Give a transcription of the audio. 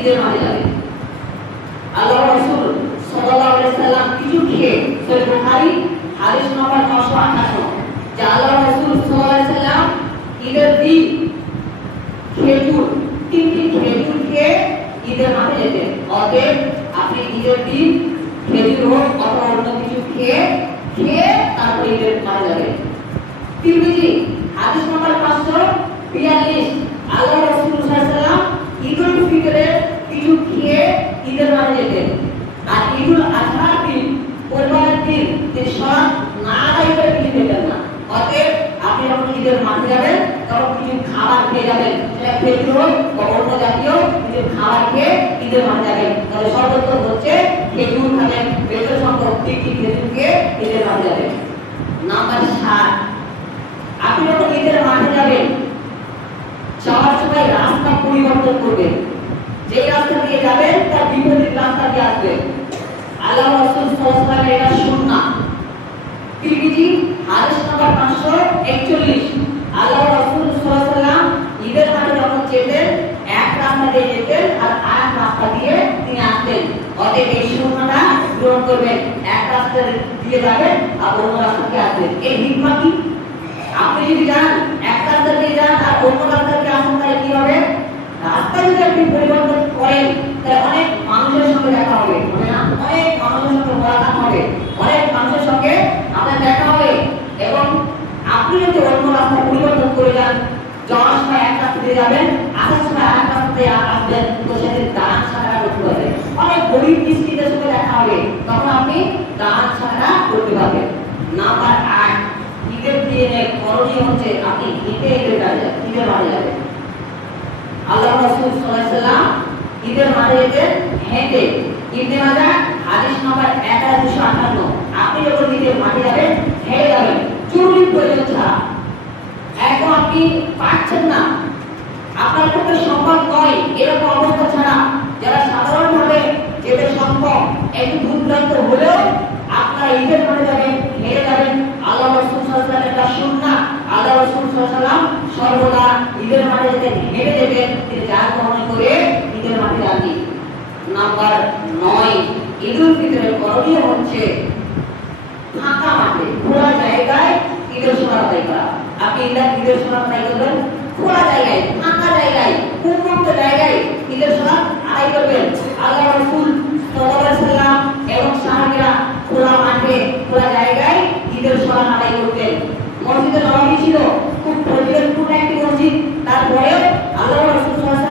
ঈদের মাঠে যাবে। আল্লাহর রাসূল সাল্লাল্লাহু আলাইহি সাল্লাম কিছু খেয়ে সহিহ বুখারী হাদিস নম্বর 958 যে আল্লাহর রাসূল সাল্লাল্লাহু আলাইহি সাল্লাম ঈদের দিন খেজুর তিনটি খেজুর খেয়ে ঈদের মাঠে যেতেন। অতএব আপনি ঈদের দিন খেজুর হোক অথবা অন্য কিছু খেয়ে তারপর ঈদের মাঠে যাবেন। তিরমিজি হাদিস নম্বর 542 আল্লাহর রাসূল সাল্লাল্লাহু আলাইহি সাল্লাম ঈদুল ফিতরের কিছু খেয়ে ঈদের মাঠে যেতেন। আর ঈদুল আজহার দিন কোরবানির দিন তিনি সালাত না আদায় করে কিছু খেতেন না। অতএব আপনি যখন ঈদের মাঠে যাবেন তখন কিছু খাবার খেয়ে যাবেন, সেটা খেজুর হোক বা অন্য জাতীয় কিছু খাবার খেয়ে ঈদের মাঠে যাবেন। তাহলে সর্বোত্তম হচ্ছে খেজুর খাবেন, বেশি সংখ্যক তিনটি খেজুর খেয়ে ঈদের মাঠে যাবেন। নাম্বার 7, আপনি যখন ঈদের মাঠে যাবেন যাওয়ার সময় রাস্তা পরিবর্তন করবেন। যে রাস্তা দিয়ে যাবেন তার বিপরীত রাস্তা দিয়ে আসবেন। আল্লাহর রাসূল সাল্লাল্লাহু আলাইহি ওয়াসাল্লাম এটা সুন্নাহ। তিরমিজি হাদিস নম্বর 541 আল্লাহর রাসূল সাল্লাল্লাহু আলাইহি ওয়াসাল্লাম ঈদের মাঠে যখন যেতেন এক রাস্তা দিয়ে যেতেন আর আরেক রাস্তা দিয়ে তিনি আসতেন। অতএব এই সুন্নাহটা গ্রহণ করবেন, এক রাস্তা দিয়ে যাবেন আর অন্য রাস্তা দিয়ে আসবেন। এই হিকমত কি? আপনি যদি যান এক রাস্তা দিয়ে যান আর অন্য রাস্তা দিয়ে আসেন তাহলে কি হবে? রাস্তা যদি আপনি পরিবর্তন করেন তাহলে অনেক মানুষের সঙ্গে দেখা হবে, অনেক মানুষের সঙ্গে মোলাকাত হবে, অনেক মানুষের সঙ্গে আপনার দেখা হবে। এবং আপনি যদি অন্য রাস্তা পরিবর্তন করে যান, যাওয়ার সময় এক রাস্তা দিয়ে যাবেন, আসার সময় আরেক রাস্তা দিয়ে আসবেন, তো সেদিন ডান ছাড়া করতে হবে। অনেক গরিব মিসকিনদের সঙ্গে দেখা হবে, তখন আপনি ডান ছাড়া করতে পারবেন। নাম্বার 8, ঈদের দিনে করণীয় হচ্ছে আপনি ঈদের মাঠে যাবেন। আল্লাহর রাসূল সাল্লাল্লাহু আলাইহি ওয়াসাল্লাম ঈদের মাঠে যেতেন হেঁটে। ইবনে মাজাহ হাদিস নম্বর 1258 আপনি যখন ঈদের মাঠে যাবেন হেঁটে যাবেন, জরুরি প্রয়োজন ছাড়া। এখন আপনি পাচ্ছেন না, আপনার পক্ষে সম্ভব নয় এরকম অবস্থা ছাড়া, যারা সাধারণভাবে যেতে সম্ভব একটু দূরান্ত হলেও আপনারা ঈদের মাঠে যাবেন, হেঁটে যাবেন। আল্লাহর রাসূল সাল্লাল্লাহু আলাইহি ওয়াসাল্লাম এটা সুন্নাহ। আল্লাহর রাসূল সাল্লাল্লাহু আলাইহি ওয়াসাল্লাম সর্বদা ঈদের মাঠে যেতেন, হেঁটে যেতেন, তিনি যার গ্রহণ করে ঈদের মাঠে যাননি। নাম্বার 9, ঈদুল ফিতরের করণীয় হচ্ছে ফাঁকা মাঠে খোলা জায়গায় ঈদের সময় আদায় করা। আপনি ঈদের সময় আদায় করবেন খোলা জায়গায়, ফাঁকা জায়গায়।